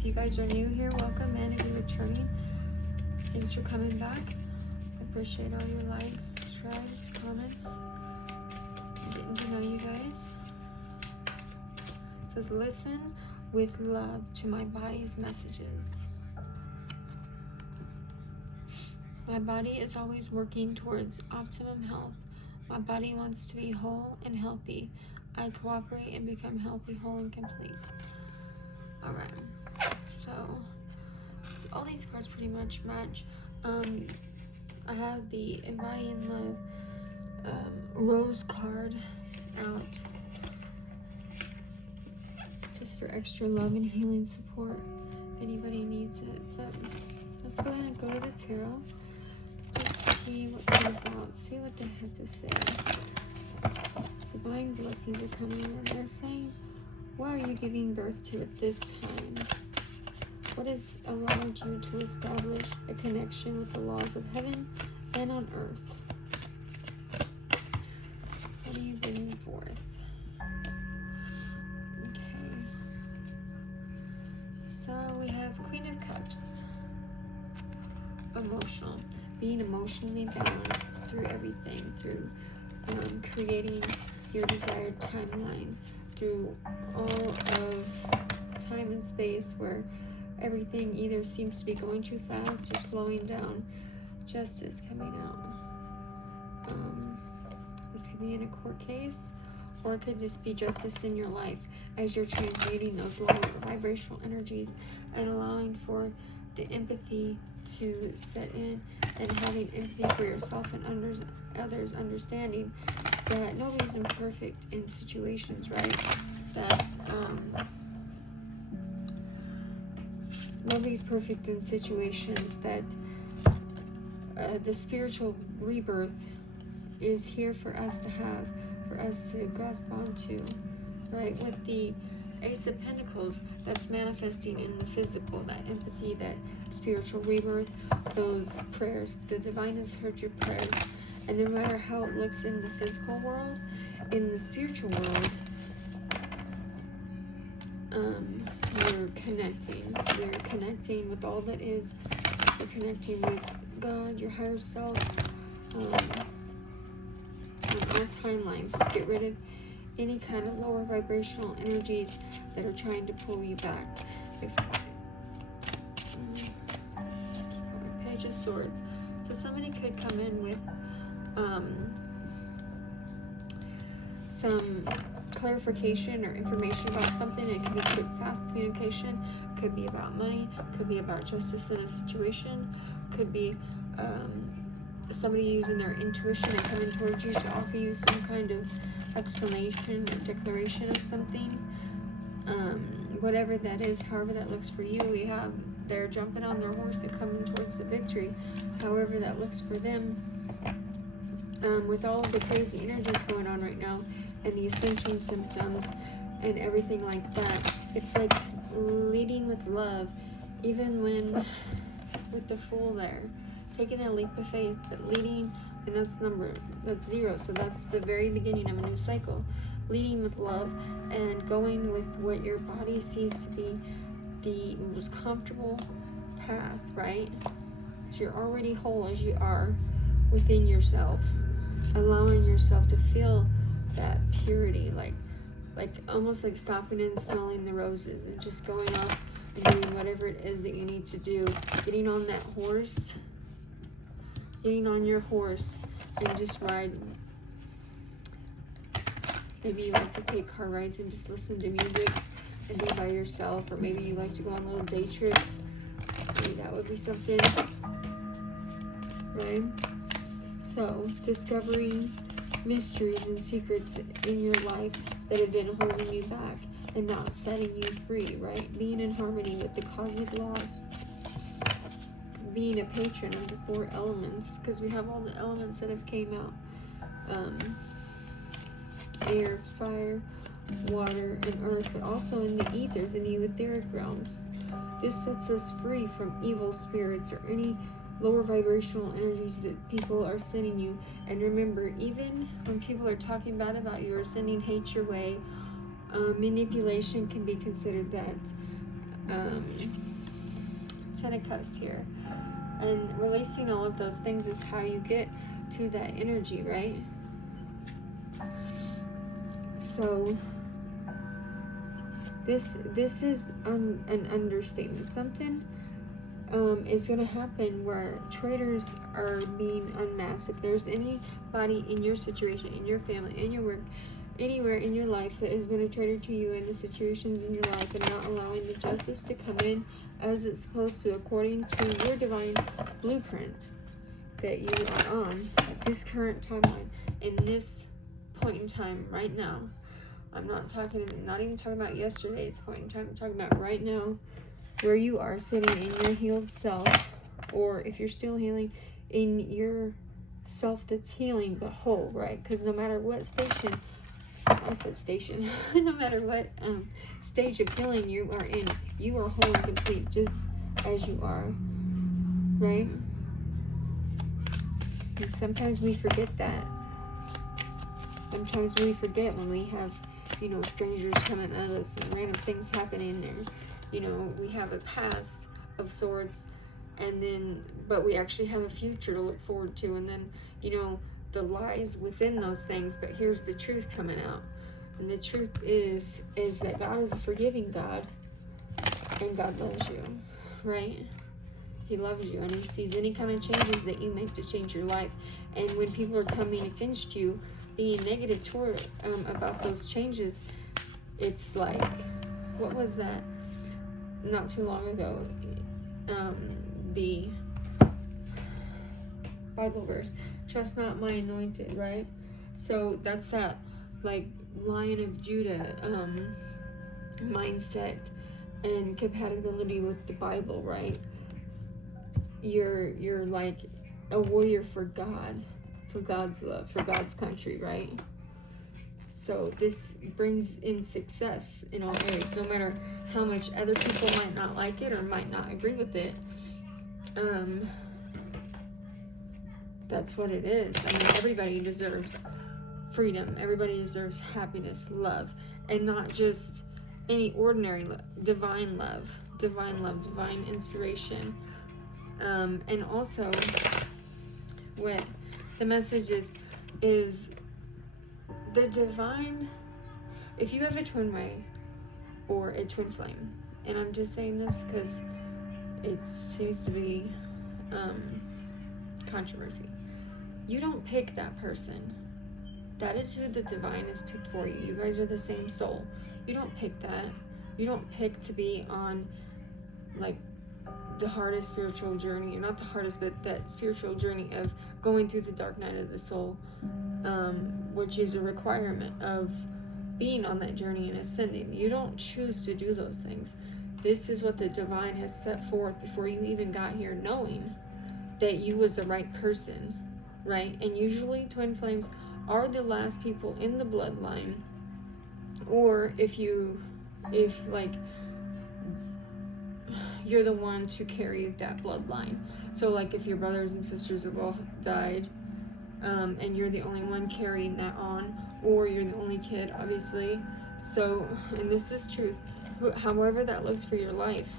If you guys are new here, welcome, and if you're returning, thanks for coming back. I appreciate all your likes, subscribes, comments. Getting to know you guys. It says, listen with love to my body's messages. My body is always working towards optimum health. My body wants to be whole and healthy. I cooperate and become healthy, whole, and complete. Alright, so all these cards pretty much match. I have the Embodying Love Rose card out just for extra love and healing support. Anybody needs it. But let's go ahead and go to the tarot. Just see what comes out. See what they have to say. Divine blessings are coming in. They're saying, what are you giving birth to at this time? What has allowed you to establish a connection with the laws of heaven and on earth? What are you bringing forth? Okay. So we have Queen of Cups. Emotional. Being emotionally balanced through everything. Through creating your desired timeline. Through all of time and space where everything either seems to be going too fast or slowing down. Justice coming out. This could be in a court case, or it could just be justice in your life as you're transmuting those lower vibrational energies and allowing for the empathy to set in and having empathy for yourself and others, understanding that nobody's imperfect in situations, right? That nobody's perfect in situations, that the spiritual rebirth is here for us to have, for us to grasp onto, right? With the Ace of Pentacles, that's manifesting in the physical, that empathy, that spiritual rebirth, those prayers. The divine has heard your prayers, and no matter how it looks in the physical world, in the spiritual world, you're connecting with all that is. You're connecting with God, your higher self, on all timelines, to get rid of any kind of lower vibrational energies that are trying to pull you back. Let's just keep going. Page of Swords. So somebody could come in with some clarification or information about something. It could be quick, fast communication, could be about money, could be about justice in a situation, could be somebody using their intuition and coming towards you to offer you some kind of explanation or declaration of something. Whatever that is, however that looks for you, we have they're jumping on their horse and coming towards the victory, however that looks for them. With all of the crazy energies going on right now and the ascension symptoms and everything like that, it's like leading with love, even when with the Fool there, taking a leap of faith, but leading, and that's 0, so that's the very beginning of a new cycle. Leading with love and going with what your body sees to be the most comfortable path, right? So you're already whole as you are within yourself, allowing yourself to feel that purity, like almost like stopping and smelling the roses and just going off and doing whatever it is that you need to do. Getting on that horse, getting on your horse and just ride. Maybe you like to take car rides and just listen to music and be by yourself, or maybe you like to go on little day trips. Maybe that would be something, right? So, discovering mysteries and secrets in your life that have been holding you back and not setting you free, right? Being in harmony with the cosmic laws. Being a patron of the 4 elements, because we have all the elements that have came out. Air, fire, water, and earth, but also in the ethers, in the etheric realms. This sets us free from evil spirits or any lower vibrational energies that people are sending you. And remember, even when people are talking bad about you or sending hate your way, manipulation can be considered that. Ten of Cups here. And releasing all of those things is how you get to that energy, right? So this is an understatement. Something is going to happen where traitors are being unmasked. If there's anybody in your situation, in your family, in your work, anywhere in your life that has been a traitor to you in the situations in your life and not allowing the justice to come in as it's supposed to according to your divine blueprint that you are on at this current timeline, in this point in time right now. I'm not even talking about yesterday's point in time. I'm talking about right now, where you are sitting in your healed self, or if you're still healing, in your self that's healing but whole, right? Because no matter what no matter what stage of healing you are in, you are whole and complete just as you are, right? And sometimes we forget that. Sometimes we forget when we have, strangers coming at us and random things happening, and, we have a past of sorts, and then, but we actually have a future to look forward to, and then, the lies within those things. But here's the truth coming out. And the truth is that God is a forgiving God, and God loves you, right? He loves you, and he sees any kind of changes that you make to change your life. And when people are coming against you, being negative toward about those changes, it's like, what was that? Not too long ago, the Bible verse, trust not my anointed, right? So that's that, like, Lion of Judah mindset and compatibility with the Bible, right? You're like a warrior for God, for God's love, for God's country, right? So this brings in success in all areas, no matter how much other people might not like it or might not agree with it. That's what it is. I mean, everybody deserves freedom. Everybody deserves happiness, love, and not just any ordinary love, divine love, divine inspiration. And also, what the message is the divine. If you have a twin ray or a twin flame, and I'm just saying this because it seems to be controversy, you don't pick that person. That is who the divine has picked for you. You guys are the same soul. You don't pick that. You don't pick to be on, like, the hardest spiritual journey, or not the hardest, but that spiritual journey of going through the dark night of the soul, which is a requirement of being on that journey and ascending. You don't choose to do those things. This is what the divine has set forth before you even got here, knowing that you was the right person, right? And usually twin flames are the last people in the bloodline, or if like you're the one to carry that bloodline. So like if your brothers and sisters have all died, and you're the only one carrying that on, or you're the only kid, obviously. So, and this is truth, however that looks for your life,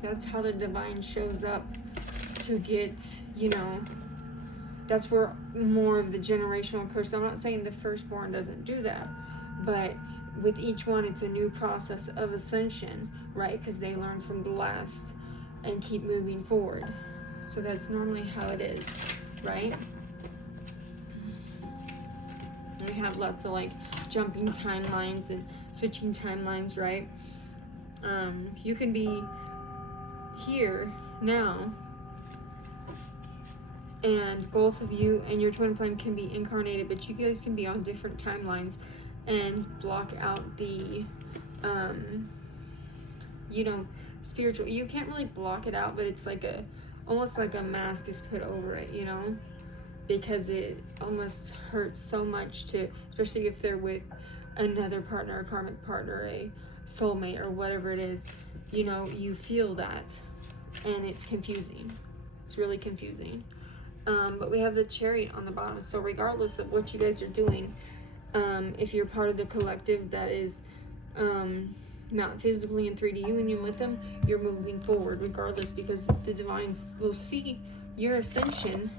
that's how the divine shows up to get, that's where more of the generational curse. I'm not saying the firstborn doesn't do that, but with each one, it's a new process of ascension, right? Because they learn from the last and keep moving forward. So that's normally how it is, right? We have lots of like jumping timelines and switching timelines, right? You can be here now, and both of you and your twin flame can be incarnated, but you guys can be on different timelines and block out the spiritual. You can't really block it out, but it's like almost like a mask is put over it, because it almost hurts so much to, especially if they're with another partner, a karmic partner, a soulmate, or whatever it is, you feel that, and it's confusing. It's really confusing. But we have the Chariot on the bottom. So regardless of what you guys are doing, if you're part of the collective that is not physically in 3D union with them, you're moving forward regardless, because the divines will see your ascension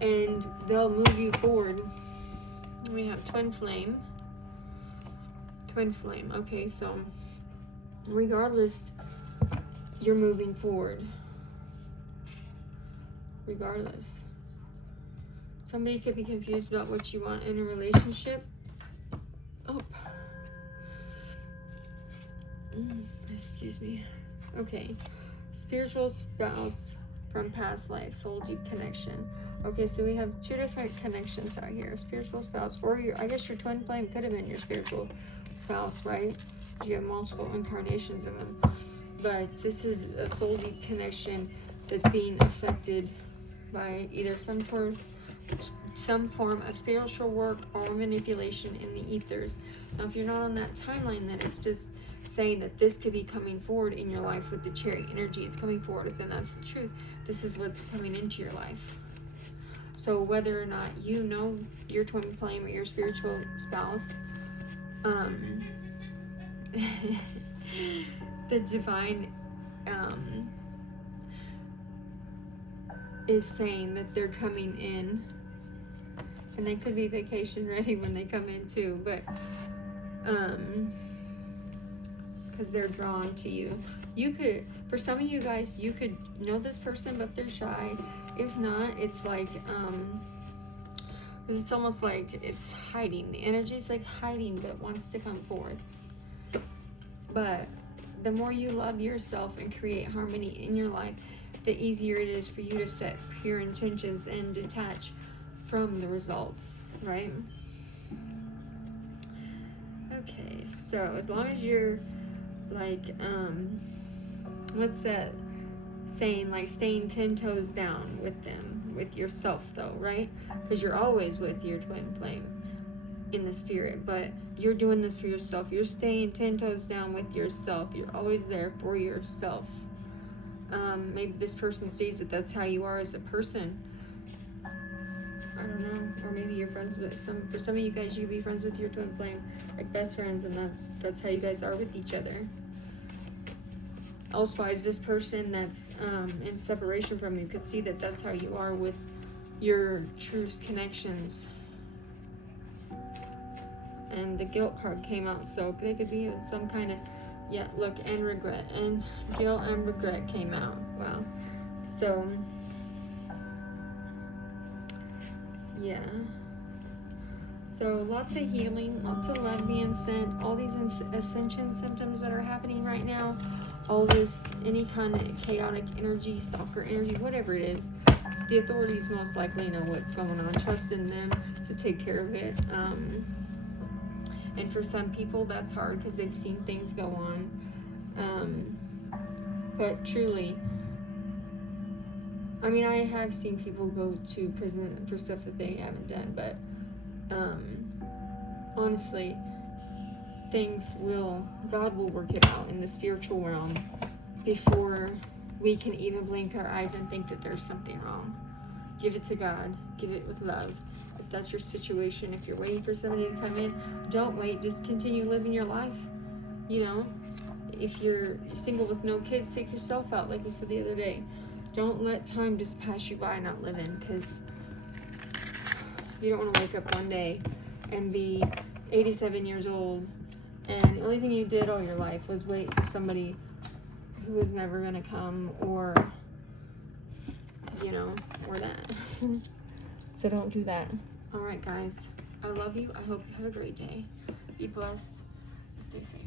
and they'll move you forward. We have twin flame. Twin flame. Okay, so regardless, you're moving forward. Regardless. Somebody could be confused about what you want in a relationship. Oh. Excuse me. Okay. Spiritual spouse from past life, soul deep connection. Okay, so we have two different connections out here. Spiritual spouse, or I guess your twin flame could have been your spiritual spouse, right? You have multiple incarnations of them. But this is a soul deep connection that's being affected by either some form of spiritual work or manipulation in the ethers. Now, if you're not on that timeline, then it's just saying that this could be coming forward in your life with the Chariot energy. It's coming forward, then that's the truth. This is what's coming into your life. So whether or not you know your twin flame or your spiritual spouse, the divine is saying that they're coming in, and they could be vacation ready when they come in too, but because they're drawn to you. You could, for some of you guys, you could know this person but they're shy. If not, it's like it's almost like it's hiding. The energy's like hiding but wants to come forth. But the more you love yourself and create harmony in your life, the easier it is for you to set pure intentions and detach from the results, right? Okay, so as long as you're like, what's that saying, like staying 10 toes down with them, with yourself though, right? Because you're always with your twin flame in the spirit, but you're doing this for yourself. You're staying 10 toes down with yourself. You're always there for yourself. Maybe this person sees that that's how you are as a person. I don't know. Or maybe you're friends with for some of you guys, you could be friends with your twin flame, like best friends, and that's how you guys are with each other. Elsewise, this person that's in separation from you could see that that's how you are with your true connections. And the guilt card came out, so they could be in some kind of, yeah, look, and regret, and guilt and regret came out. Wow. So yeah, so lots of healing, lots of love being sent, all these ascension symptoms that are happening right now, all this, any kind of chaotic energy, stalker energy, whatever it is, the authorities most likely know what's going on. Trust in them to take care of it. And for some people that's hard because they've seen things go on, but truly, I mean, I have seen people go to prison for stuff that they haven't done, but honestly, God will work it out in the spiritual realm before we can even blink our eyes and think that there's something wrong. Give it to God. Give it with love. If that's your situation, if you're waiting for somebody to come in, don't wait. Just continue living your life. You know, if you're single with no kids, take yourself out, like we said the other day. Don't let time just pass you by not living, because you don't want to wake up one day and be 87 years old and the only thing you did all your life was wait for somebody who was never going to come, or, you know, or that. So don't do that. All right, guys. I love you. I hope you have a great day. Be blessed. Stay safe.